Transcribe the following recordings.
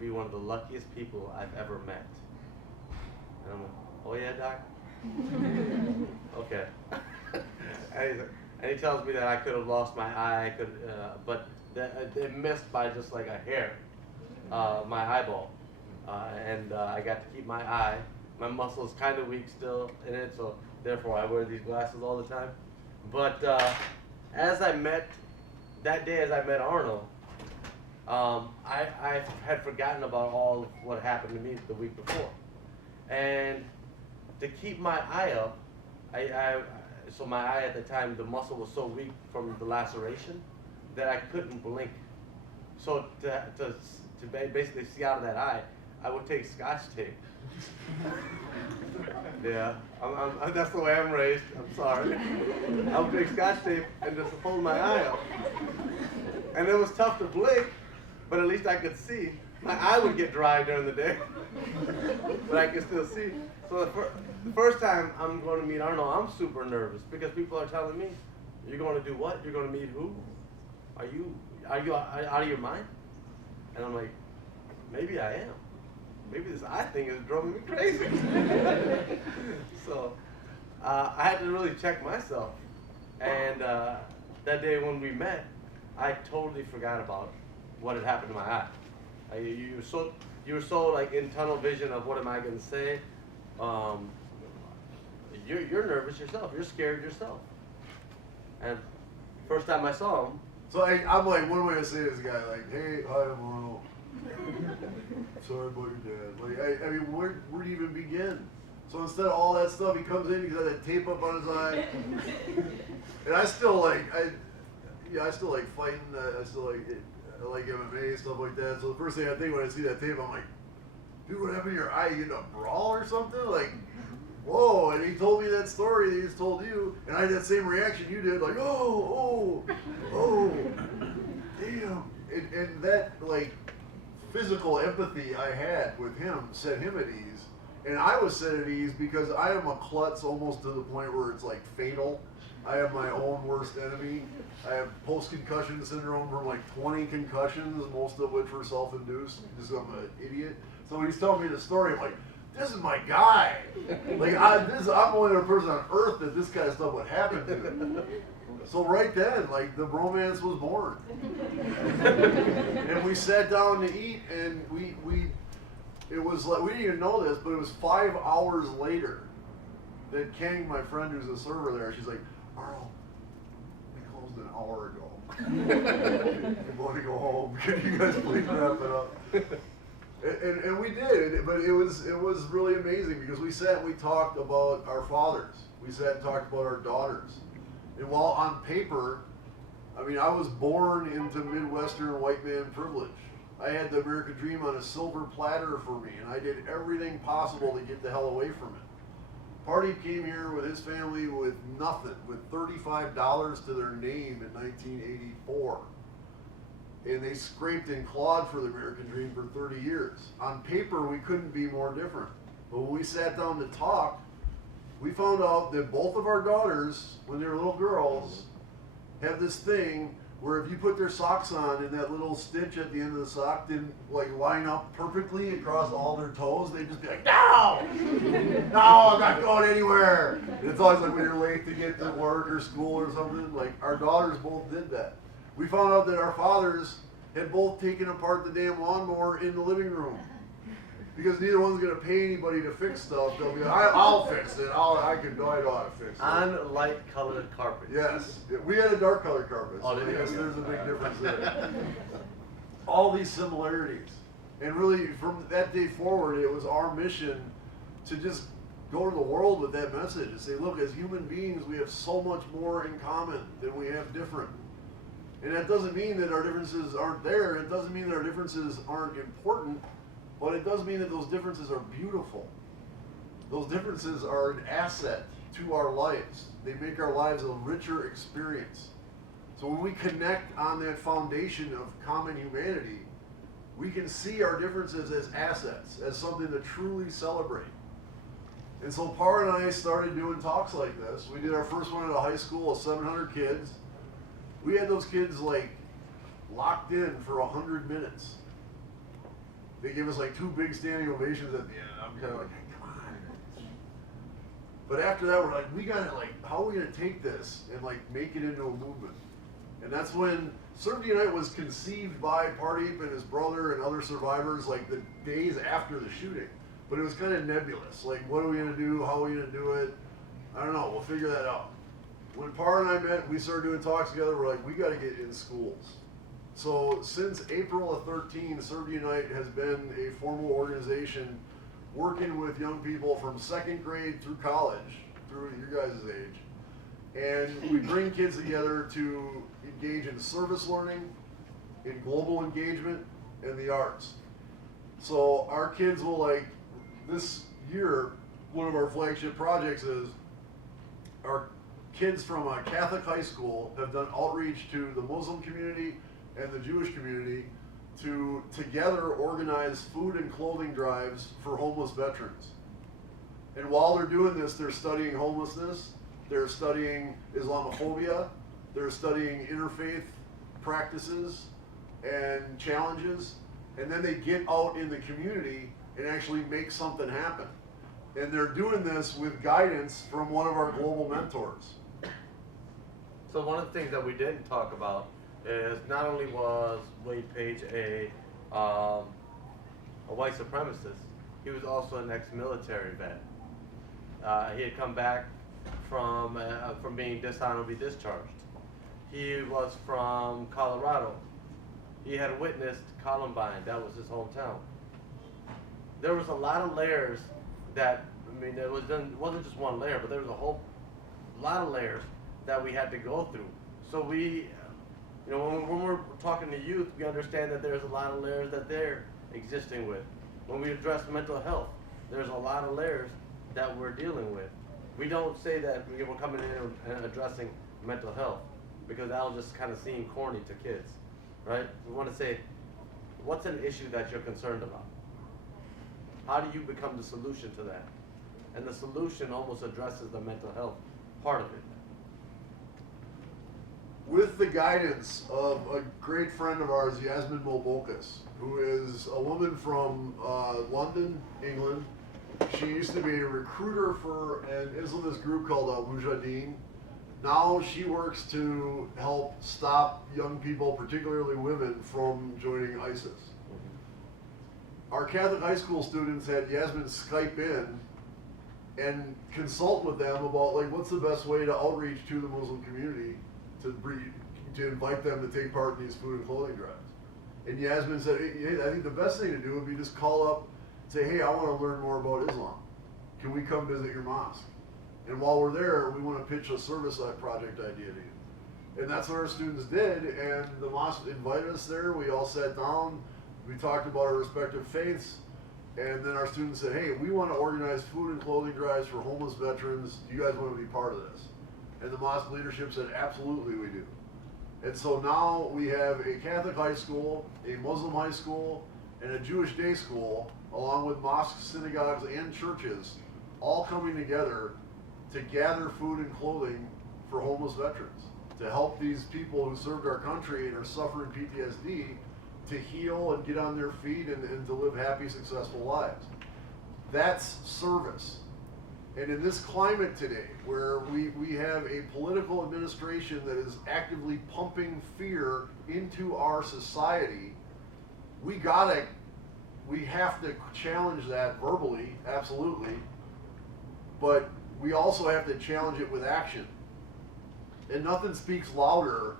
be one of the luckiest people I've ever met. And I'm like, oh yeah, Doc? Okay. And he tells me that I could have lost my eye, but it missed by just like a hair, my eyeball. And I got to keep my eye. My muscle is kind of weak still in it, so therefore I wear these glasses all the time. But that day as I met Arnold, I had forgotten about all of what happened to me the week before. And to keep my eye up, so my eye at the time, the muscle was so weak from the laceration that I couldn't blink. So to basically see out of that eye, I would take Scotch tape. Yeah, that's the way I'm raised. I'm sorry. I would take Scotch tape and just hold my eye up. And it was tough to blink, but at least I could see. My eye would get dry during the day, but I could still see. So the first time I'm going to meet Arnold, I'm super nervous because people are telling me, "You're going to do what? You're going to meet who? Are you out of your mind?" And I'm like, maybe I am. Maybe this eye thing is driving me crazy. So I had to really check myself. And that day when we met, I totally forgot about what had happened to my eye. You were so like in tunnel vision of what am I going to say. You're nervous yourself. You're scared yourself. And first time I saw him. So I'm like, one way to say this guy, like, hey, hi, I'm Arnold. Sorry about your dad. Like, I mean, where do you even begin? So instead of all that stuff, he comes in, he's got that tape up on his eye. And I still like fighting. I like MMA, stuff like that. So the first thing I think when I see that tape, I'm like, dude, what happened to your eye? You in a brawl or something? Like, whoa. And he told me that story that he just told you, and I had that same reaction you did, like, oh, damn. And that, like, physical empathy I had with him set him at ease. And I was set at ease because I am a klutz almost to the point where it's like fatal. I have my own worst enemy. I have post-concussion syndrome from like 20 concussions, most of which were self-induced, because I'm an idiot. So when he's telling me the story, I'm like, this is my guy. Like, I'm the only other person on earth that this kind of stuff would happen to. So right then, like, the romance was born. And we sat down to eat, and it was like, we didn't even know this, but it was 5 hours later that Kang, my friend who's a server there, she's like, Arnold, we closed an hour ago. I want to go home. Can you guys please wrap it up? And we did, but it was really amazing because we sat and we talked about our fathers. We sat and talked about our daughters. And while on paper, I mean, I was born into Midwestern white man privilege. I had the American dream on a silver platter for me, and I did everything possible to get the hell away from it. Party came here with his family with nothing, with $35 to their name in 1984. And they scraped and clawed for the American dream for 30 years. On paper, we couldn't be more different. But when we sat down to talk, we found out that both of our daughters, when they were little girls, have this thing where if you put their socks on and that little stitch at the end of the sock didn't like line up perfectly across all their toes, they'd just be like, no, I'm not going anywhere. And it's always like when you're late to get to work or school or something, like our daughters both did that. We found out that our fathers had both taken apart the damn lawnmower in the living room. Because neither one's going to pay anybody to fix stuff. They'll be like, I'll fix it. I know how to fix it. On light colored carpet. Yes. We had a dark colored carpet. Oh, So did you? yes, there's a big difference there. All these similarities. And really, from that day forward, it was our mission to just go to the world with that message and say, look, as human beings, we have so much more in common than we have different. And that doesn't mean that our differences aren't there. It doesn't mean that our differences aren't important. But it does mean that those differences are beautiful. Those differences are an asset to our lives. They make our lives a richer experience. So when we connect on that foundation of common humanity, we can see our differences as assets, as something to truly celebrate. And so Par and I started doing talks like this. We did our first one at a high school of 700 kids. We had those kids like locked in for 100 minutes. They give us like 2 big standing ovations at the end. I'm kind of like, hey, come on. But after that, we're like, we gotta like, how are we gonna take this and like make it into a movement? And that's when Serve to Unite was conceived by Pardeep and his brother and other survivors like the days after the shooting. But it was kind of nebulous. Like, what are we gonna do? How are we gonna do it? I don't know. We'll figure that out. When Par and I met, we started doing talks together. We're like, we got to get in schools. So since April of 13, Serve to Unite has been a formal organization working with young people from 2nd grade through college, through your guys' age. And we bring kids together to engage in service learning, in global engagement, and the arts. So our kids will like, this year, one of our flagship projects is our kids from a Catholic high school have done outreach to the Muslim community and the Jewish community to together organize food and clothing drives for homeless veterans. And while they're doing this, they're studying homelessness, they're studying Islamophobia, they're studying interfaith practices and challenges, and then they get out in the community and actually make something happen. And they're doing this with guidance from one of our global mentors. So one of the things that we didn't talk about is not only was Wade Page a white supremacist, he was also an ex-military vet. He had come back from being dishonorably discharged. He was from Colorado. He had witnessed Columbine. That was his hometown. There was a lot of layers that, I mean, it wasn't just one layer, but there was a whole lot of layers that we had to go through. So we, you know, when we're talking to youth, we understand that there's a lot of layers that they're existing with. When we address mental health, there's a lot of layers that we're dealing with. We don't say that we're coming in and addressing mental health, because that'll just kind of seem corny to kids, right? We want to say, what's an issue that you're concerned about? How do you become the solution to that? And the solution almost addresses the mental health part of it. With the guidance of a great friend of ours, Yasmin Molbokas, who is a woman from London, England. She used to be a recruiter for an Islamist group called Al-Mujahideen. Now she works to help stop young people, particularly women, from joining ISIS. Our Catholic high school students had Yasmin Skype in and consult with them about like what's the best way to outreach to the Muslim community to invite them to take part in these food and clothing drives. And Yasmin said, hey, I think the best thing to do would be just call up, say, hey, I want to learn more about Islam. Can we come visit your mosque? And while we're there, we want to pitch a service project idea to you. And that's what our students did, and the mosque invited us there. We all sat down, we talked about our respective faiths, and then our students said, hey, we want to organize food and clothing drives for homeless veterans. Do you guys want to be part of this? And the mosque leadership said, absolutely we do. And so now we have a Catholic high school, a Muslim high school, and a Jewish day school, along with mosques, synagogues, and churches, all coming together to gather food and clothing for homeless veterans, to help these people who served our country and are suffering PTSD to heal and get on their feet and to live happy, successful lives. That's service. And in this climate today, where we have a political administration that is actively pumping fear into our society, we have to challenge that verbally, absolutely, but we also have to challenge it with action. And nothing speaks louder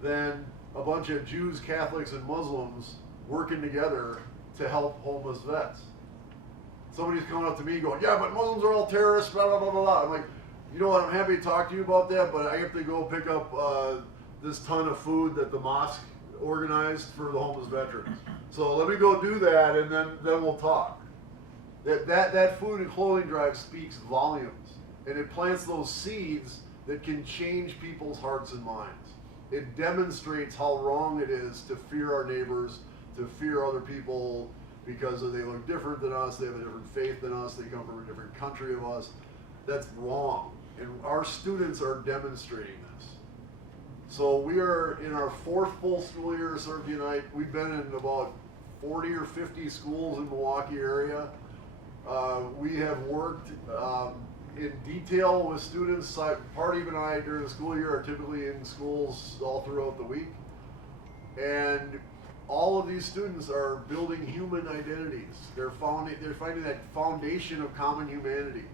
than a bunch of Jews, Catholics, and Muslims working together to help homeless vets. Somebody's coming up to me going, yeah, but Muslims are all terrorists, blah, blah, blah, blah, blah. I'm like, you know what, I'm happy to talk to you about that, but I have to go pick up this ton of food that the mosque organized for the homeless veterans. So let me go do that, and then we'll talk. That food and clothing drive speaks volumes, and it plants those seeds that can change people's hearts and minds. It demonstrates how wrong it is to fear our neighbors, to fear other people because they look different than us, they have a different faith than us, they come from a different country of us. That's wrong, and our students are demonstrating this. So we are in our 4th full school year of Serve to Unite. We've been in about 40 or 50 schools in Milwaukee area. We have worked in detail with students. Pardeep and I during the school year are typically in schools all throughout the week. And all of these students are building human identities. They're finding that foundation of common humanity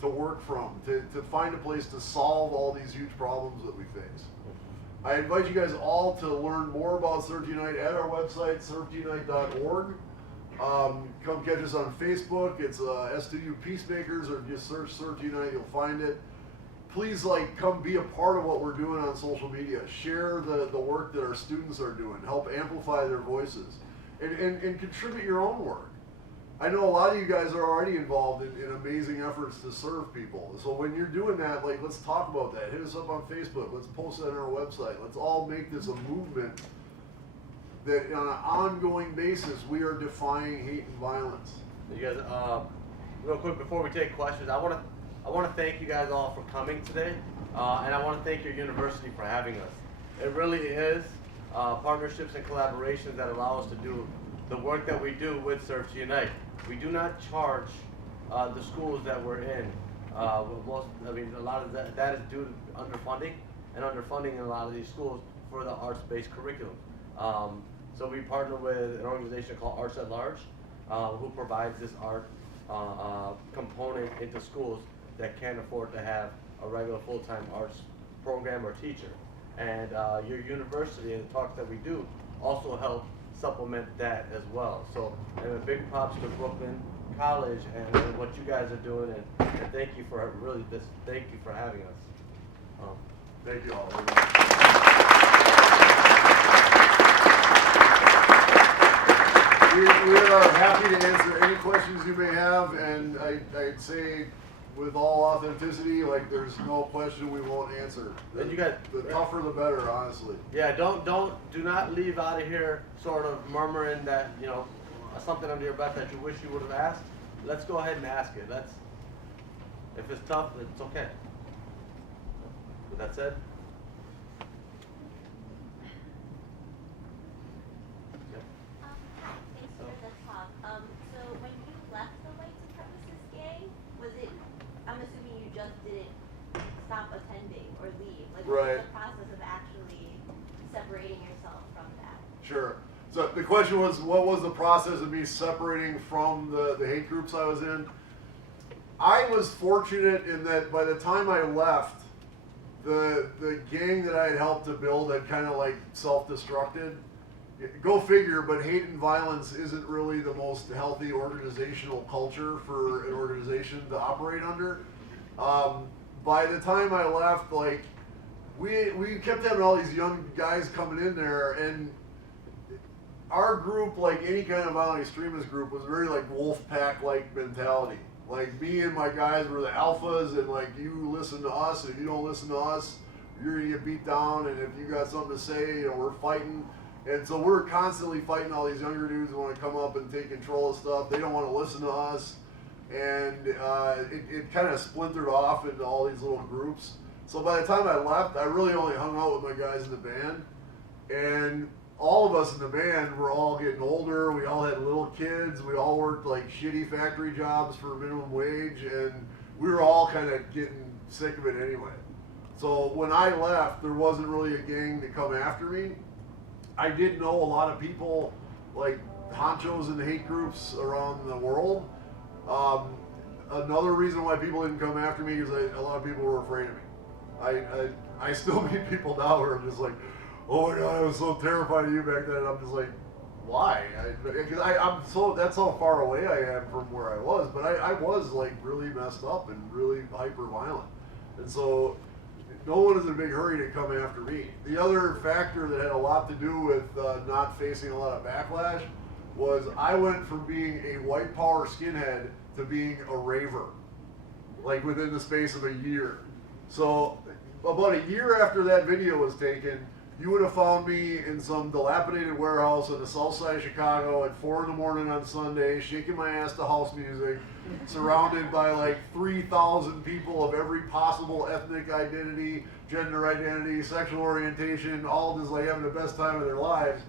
to work from, to find a place to solve all these huge problems that we face. I invite you guys all to learn more about Serve to Unite at our website, servetounite.org. Come catch us on Facebook. It's S2U Peacemakers, or just search Serve to Unite, you'll find it. Please come be a part of what we're doing on social media. Share the work that our students are doing. Help amplify their voices. And contribute your own work. I know a lot of you guys are already involved in amazing efforts to serve people. So when you're doing that, let's talk about that. Hit us up on Facebook. Let's post that on our website. Let's all make this a movement that on an ongoing basis we are defying hate and violence. You guys, real quick before we take questions, I want to thank you guys all for coming today, and I want to thank your university for having us. It really is partnerships and collaborations that allow us to do the work that we do with Serve to Unite. We do not charge the schools that we're in. A lot of that is due to underfunding, and underfunding in a lot of these schools for the arts-based curriculum. So we partner with an organization called Arts at Large, who provides this art component into schools that can't afford to have a regular full-time arts program or teacher. And your university and the talks that we do also help supplement that as well. So, and a big props to Brooklyn College and what you guys are doing, and thank you for thank you for having us. Thank you all. We are happy to answer any questions you may have, and I'd say with all authenticity, there's no question we won't answer. And you guys, the tougher the better, honestly. Yeah, do not leave out of here sort of murmuring that, something under your breath that you wish you would have asked. Let's go ahead and ask it. If it's tough, it's okay. With that said, Hi, thanks for the talk. So when you left the white supremacist gang, was it, I'm assuming you just didn't stop attending or leave. What Right. was the process of actually separating yourself from that? Sure. So the question was, what was the process of me separating from the hate groups I was in? I was fortunate in that by the time I left, the gang that I had helped to build had kind of self-destructed. Go figure, but hate and violence isn't really the most healthy organizational culture for an organization to operate under. By the time I left, we kept having all these young guys coming in there, and our group, like any kind of violent extremist group, was very wolf pack mentality. Me and my guys were the alphas, and you listen to us, and if you don't listen to us, you're gonna get beat down, and if you got something to say, we're fighting. And so we're constantly fighting all these younger dudes who want to come up and take control of stuff. They don't want to listen to us. And it kind of splintered off into all these little groups. So by the time I left, I really only hung out with my guys in the band. And all of us in the band were all getting older. We all had little kids. We all worked shitty factory jobs for minimum wage. And we were all kind of getting sick of it anyway. So when I left, there wasn't really a gang to come after me. I did know a lot of people, honchos in the hate groups around the world. Another reason why people didn't come after me is a lot of people were afraid of me. I still meet people now who are just oh my God, I was so terrified of you back then. And I'm just why? Because that's how far away I am from where I was. But I was really messed up and really hyper violent. And so no one is in a big hurry to come after me. The other factor that had a lot to do with not facing a lot of backlash was I went from being a white power skinhead to being a raver, within the space of a year. So about a year after that video was taken, you would have found me in some dilapidated warehouse on the south side of Chicago at 4 in the morning on Sunday, shaking my ass to house music, surrounded by 3,000 people of every possible ethnic identity, gender identity, sexual orientation, all just having the best time of their lives.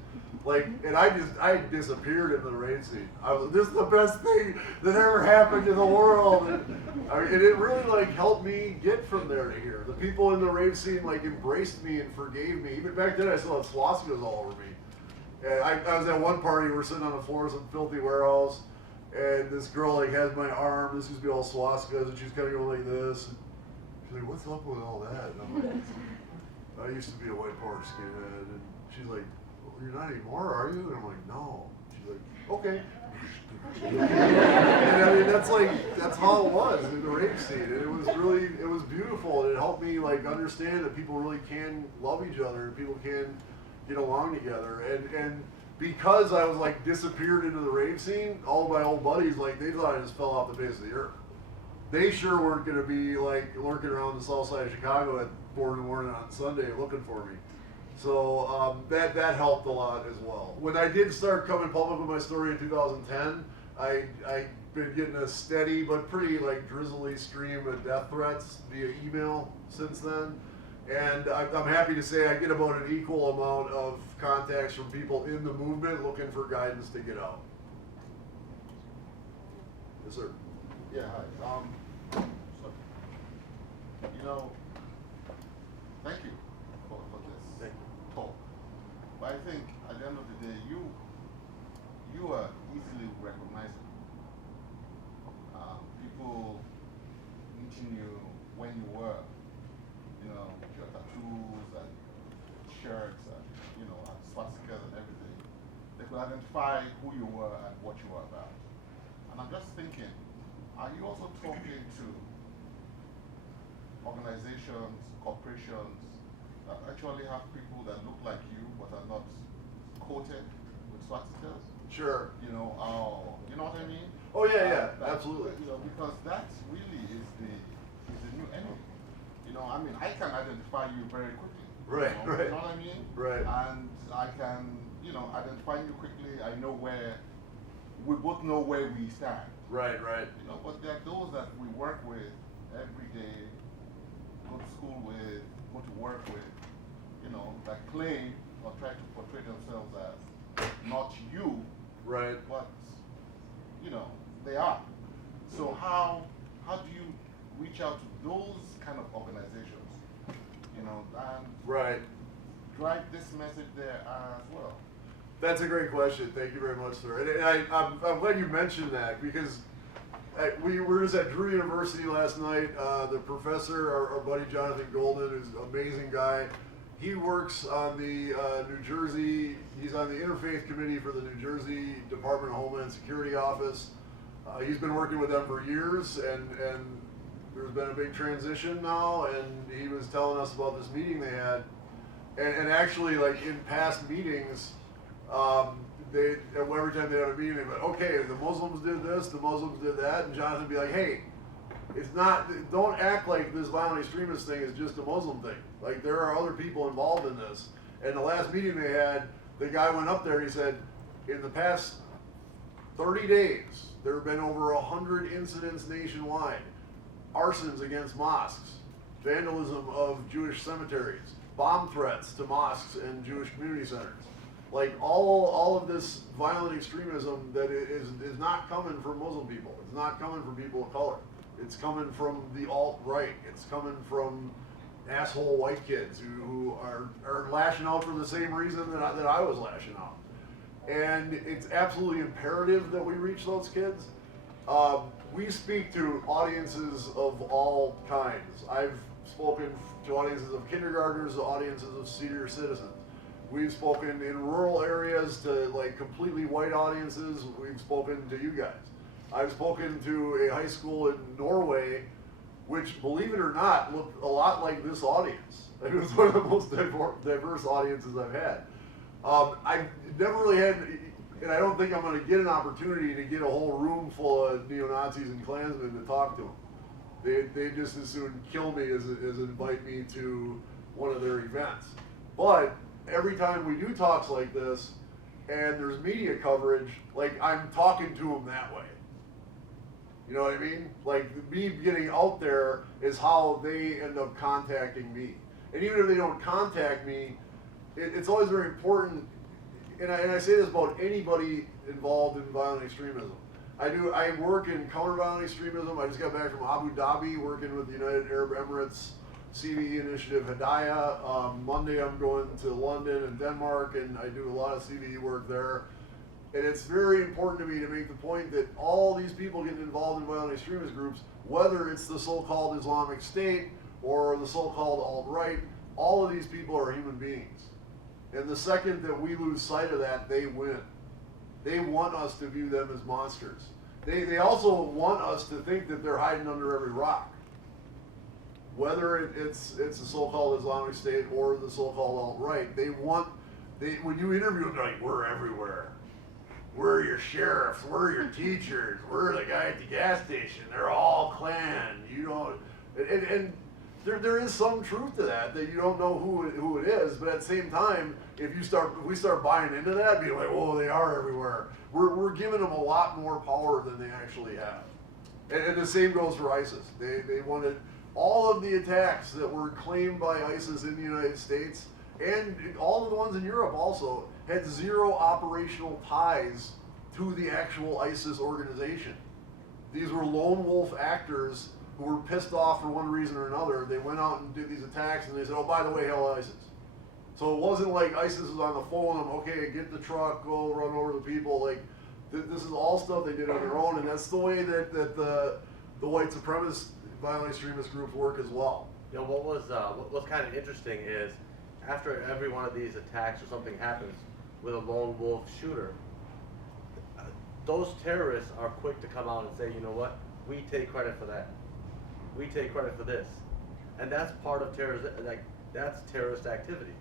Like, and I disappeared in the rave scene. I was, this is the best thing that ever happened in the world. And it really like helped me get from there to here. The people in the rave scene like embraced me and forgave me. Even back then I still had swastikas all over me. And I was at one party, we're sitting on the floor of some filthy warehouse, and this girl like has my arm, this used to be all swastikas, and she's kind of going like this. And she's like, what's up with all that? And I'm like, I used to be a white power skinhead. And she's like, you're not anymore, are you? And I'm like, no. She's like, okay. And I mean, that's how it was in the rave scene. And it was beautiful. And it helped me like understand that people really can love each other and people can get along together. And because I was like disappeared into the rave scene, all of my old buddies, like they thought I just fell off the face of the earth. They sure weren't gonna be like lurking around the south side of Chicago at 4 in the morning on Sunday looking for me. So that helped a lot as well. When I did start coming public with my story in 2010, I've been getting a steady but pretty like drizzly stream of death threats via email since then. And I'm happy to say I get about an equal amount of contacts from people in the movement looking for guidance to get out. Yes, sir. Yeah, hi. So, you know, thank you for this talk. But I think at the end of the day, you are easily recognizable. People meeting you when you were, you know, your tattoos and shirts and, you know, and swastikas and everything, they could identify who you were and what you were about. And I'm just thinking, are you also talking to organizations, corporations that actually have people that look like you but are not coated with swastikas? Sure. You know what I mean? Oh yeah, absolutely. You know, because that really is the new enemy. You know, I mean, I can identify you very quickly. Right, you know, right. You know what I mean? Right. And I can, you know, identify you quickly. I know we both know where we stand. Right, right. You know, but there are those that we work with every day, go to school with, go to work with, you know, that claim or try to portray themselves as not you, Right. but, you know, they are. So how do you reach out to those kind of organizations, you know, and Right. drive this message there as well? That's a great question. Thank you very much, sir. And I'm glad you mentioned that because we were just at Drew University last night. The professor, our buddy Jonathan Golden, is an amazing guy. He works on the New Jersey, he's on the Interfaith Committee for the New Jersey Department of Homeland Security Office. He's been working with them for years, and there's been a big transition now, and he was telling us about this meeting they had. And actually, like in past meetings, every time they have a meeting, they'd be like, okay, the Muslims did this, the Muslims did that, and Jonathan would be like, hey, it's not, don't act like this violent extremist thing is just a Muslim thing. Like, there are other people involved in this. And the last meeting they had, the guy went up there and he said, in the past 30 days, there have been over 100 incidents nationwide. Arsons against mosques, vandalism of Jewish cemeteries, bomb threats to mosques and Jewish community centers. Like all of this violent extremism that is not coming from Muslim people. It's not coming from people of color. It's coming from the alt-right. It's coming from asshole white kids who are lashing out for the same reason that I was lashing out. And it's absolutely imperative that we reach those kids. We speak to audiences of all kinds. I've spoken to audiences of kindergartners, audiences of senior citizens. We've spoken in rural areas to like completely white audiences. We've spoken to you guys. I've spoken to a high school in Norway, which, believe it or not, looked a lot like this audience. It was one of the most diverse audiences I've had. I've never really had, and I don't think I'm going to get an opportunity to get a whole room full of neo-Nazis and Klansmen to talk to them. They just as soon kill me as invite me to one of their events. But every time we do talks like this, and there's media coverage, like I'm talking to them that way. You know what I mean? Like me getting out there is how they end up contacting me. And even if they don't contact me, it's always very important. and I say this about anybody involved in violent extremism. I work in counter-violent extremism. I just got back from Abu Dhabi working with the United Arab Emirates CVE initiative Hidayah. Monday I'm going to London and Denmark, and I do a lot of CVE work there. And it's very important to me to make the point that all these people getting involved in violent extremist groups, whether it's the so-called Islamic State or the so-called alt-right, all of these people are human beings. And the second that we lose sight of that, they win. They want us to view them as monsters. They also want us to think that they're hiding under every rock. Whether it's the so-called Islamic State or the so-called alt-right, when you interview them, they're like, we're everywhere. We're your sheriffs, we're your teachers, we're the guy at the gas station, they're all Klan, you know, and there is some truth to that you don't know who it is, but at the same time, if we start buying into that, being like, whoa, they are everywhere, we're giving them a lot more power than they actually have. And the same goes for ISIS. They wanted all of the attacks that were claimed by ISIS in the United States, and all of the ones in Europe also, had zero operational ties to the actual ISIS organization. These were lone wolf actors who were pissed off for one reason or another. They went out and did these attacks, and they said, oh, by the way, hell ISIS. So it wasn't like ISIS was on the phone and, okay, get the truck, go run over the people. Like, this is all stuff they did on their own, and that's the way that the white supremacist violent extremist groups work as well. You know, what's kind of interesting is after every one of these attacks or something happens with a lone wolf shooter, those terrorists are quick to come out and say, you know what, we take credit for that. We take credit for this. And that's part of terrorism, like, that's terrorist activity.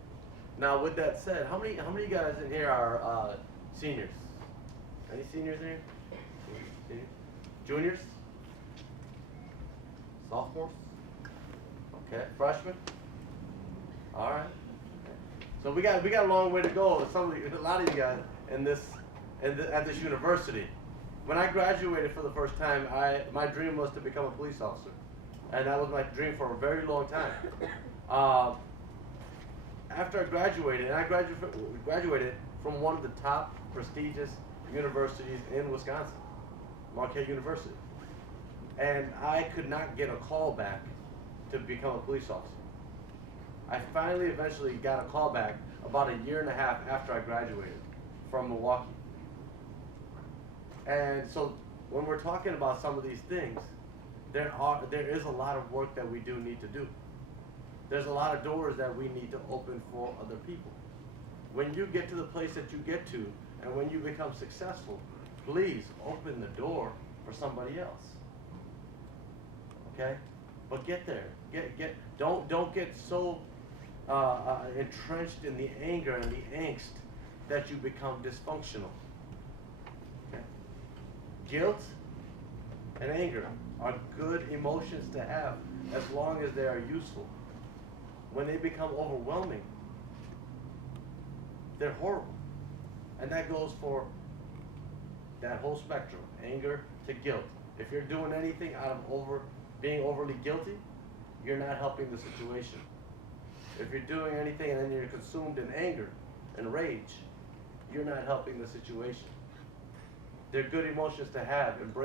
Now, with that said, how many guys in here are seniors? Any seniors in here? Seniors? Juniors? Sophomores? Okay, freshmen? All right. So we got a long way to go. A lot of you guys at this university. When I graduated for the first time, my dream was to become a police officer, and that was my dream for a very long time. After I graduated, and I graduated from one of the top prestigious universities in Wisconsin, Marquette University, and I could not get a call back to become a police officer. I finally eventually got a call back about a year and a half after I graduated from Milwaukee. And so when we're talking about some of these things, there is a lot of work that we do need to do. There's a lot of doors that we need to open for other people. When you get to the place that you get to, and when you become successful, please open the door for somebody else. Okay? But get there. Don't get so entrenched in the anger and the angst that you become dysfunctional. Okay? Guilt and anger are good emotions to have as long as they are useful. When they become overwhelming, they're horrible. And that goes for that whole spectrum, anger to guilt. If you're doing anything out of being overly guilty, you're not helping the situation. If you're doing anything and then you're consumed in anger and rage, you're not helping the situation. They're good emotions to have. Embrace